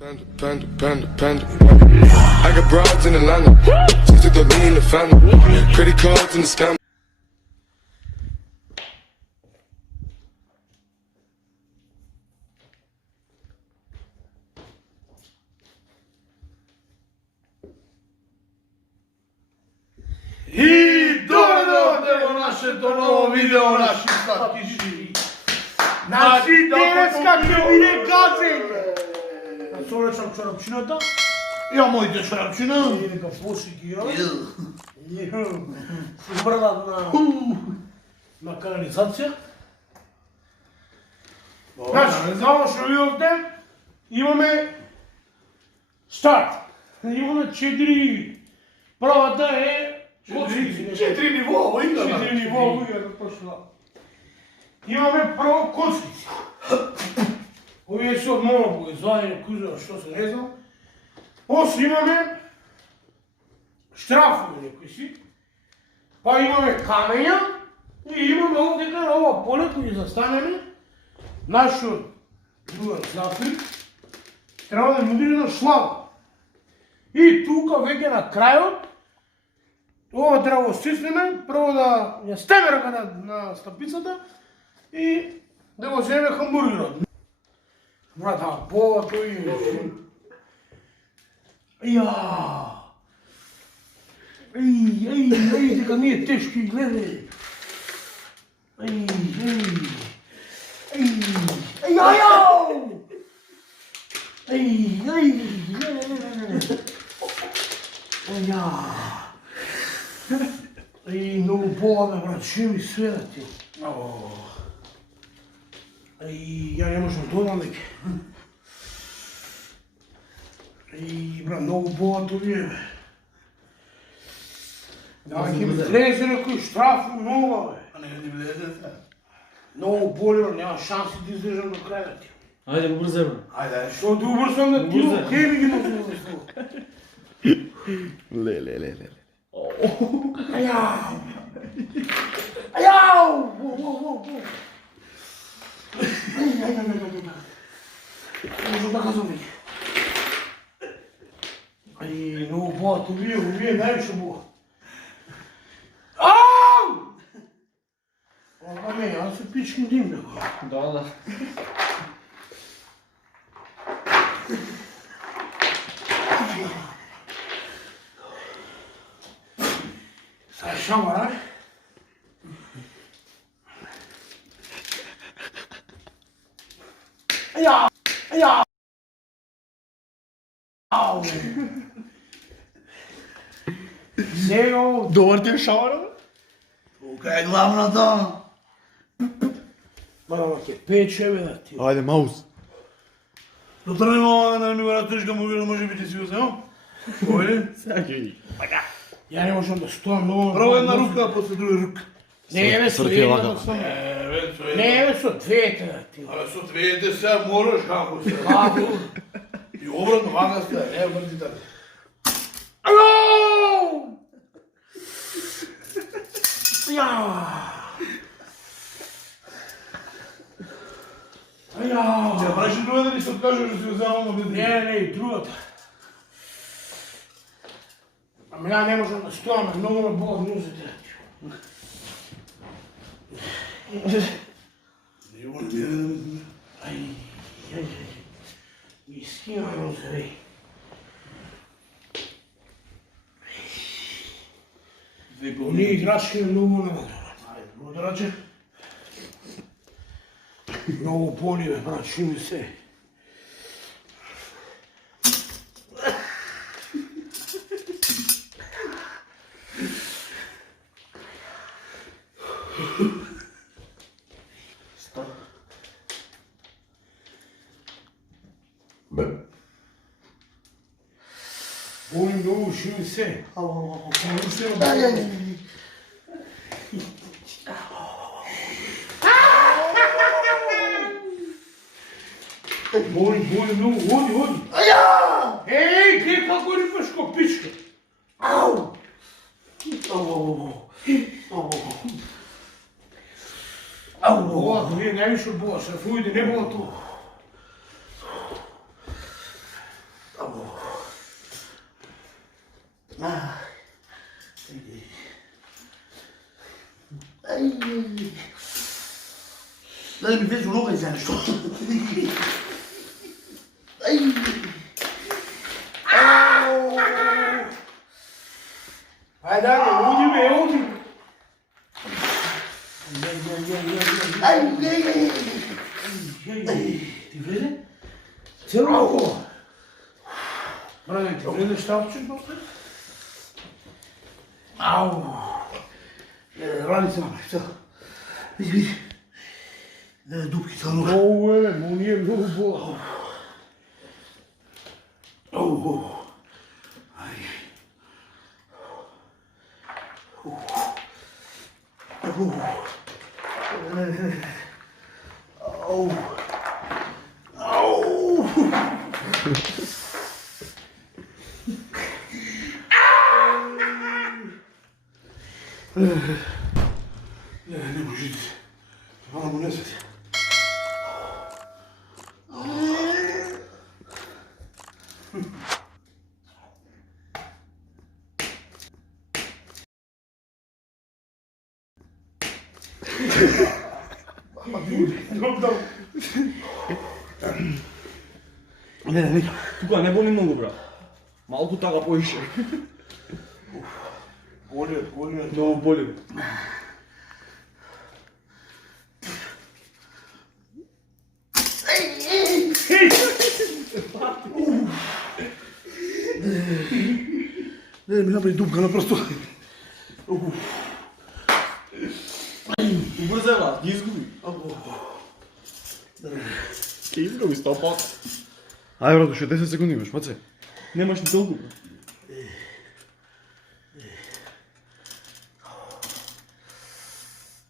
Panda, panda, panda, panda. I got broads in Atlanta. Just took the lean in the family. Credit cards in the scam. I dobrodošli u naše to novo video, naši slatkiši. Значи денеска ќе биде газење. Насолечам чорапчината. Ја моите чорапчина. И нека посики, ја. Смрдат на канализација. Значи, за ово што видовте, имаме старт. Имаме 4. Првата е 4 нивоа игра. 4 нивоа игра почнала. Имаме прво коцкици. Овие се од монопол, извадени кузова што се не знам. После имаме штрафови некои си. Па имаме камења и имаме овдека на ова поле кој застанеме. Нашиот другар Зафир треба да мудри на шлага. И тука веќе на крајот ова треба да стиснеме, прво да ја стеме раката на стапицата и да го земе хамбургерот. Брат, пола тој Ја! Еј, дека не е тешки, гледај. Еј, многу бола ме, брат, ше ми сведа ти. Ја не можам додам веќе. Брат, многу бола овие, бе. Ќе ми влезе некој штраф у нога, бе. А не ни влезе се. Многу боли, бе, нема шанси да издржам до крајот. Ајде го брзај, бе. Ајде. Што да убрзам да ти окей ги носам. Ле. Ајау! Можам да казвам веќе. Многу бола овие највише бола. Ау! Ова ме, јас се пичкин дим, бе. Да. Сега шамара. Ајау! Сега Добар ти е шамара? Тука е главната. Мама ќе пече, бе, да ти. Ajde, maus. Дотра нема да ми го натежка му вира, може би ти си го земам. Ојде. Ја не можам да стоам многу. Прво една рука, а после друга рука. Не, бе, со Црке една вака. да сум. Еве, тоа е. Не, бе, со двете, да ти. Абе, со двете се мораш како се. Како? И обратно вака сте, не врти така. Ало! Ја! Ја правиш и друга да ни се откажеш да си го земам обидни. Не, и другата. Ама ја не можам да стоам, многу ме болат нозете. Не го не. Ај. Ги скина нозе, бе. Оние играчки многу не Ајде, благодараче. Многу боли, бе, брат, ши ми се. Боли многу, ши ми се. Боли многу, ходи. Еј, гледа како рипаш ко пичка. Ау! Ова, вие највише бола, шефовите не бола тоа. Dai, mi fai uno che sei sto. Ai. Hai dato, ultimi. Ai. Ti vede? Ce l'ho. Veramente, prende stafcio. Au. Rani se sta. Vedi. Dupli sono. Oh, non è nuovo. Oh. Ai. Oh. Oh. Ne možete. Malo mu nesati. Ne. Тука не боли многу, брат. Малку така поише. Болje. Многу боли. Ne, mi napravi dupka naprosto. Убрзај, брат, ги изгуби. Ке изгуби 100%. Ајде, брат, уште 10 секунди имаш, паце. Немаш ни толку, брат.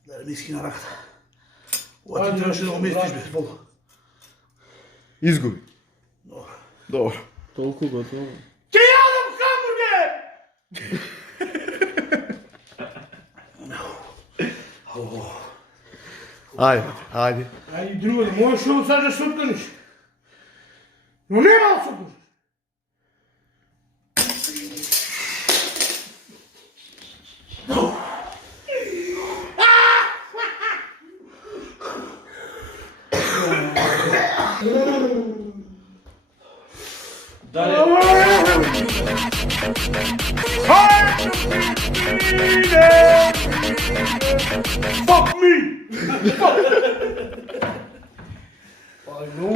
Да, ми скина раката. Ова ти трябваше да го местиш, бе, Воло. Изгуби. Добро. Толку готово. Ќе јадам хамбургер! Ајде, ајде. Ајде друго, да можеш да сажаш се откажеш. Но нема да се откажеш. Fuck me! I know.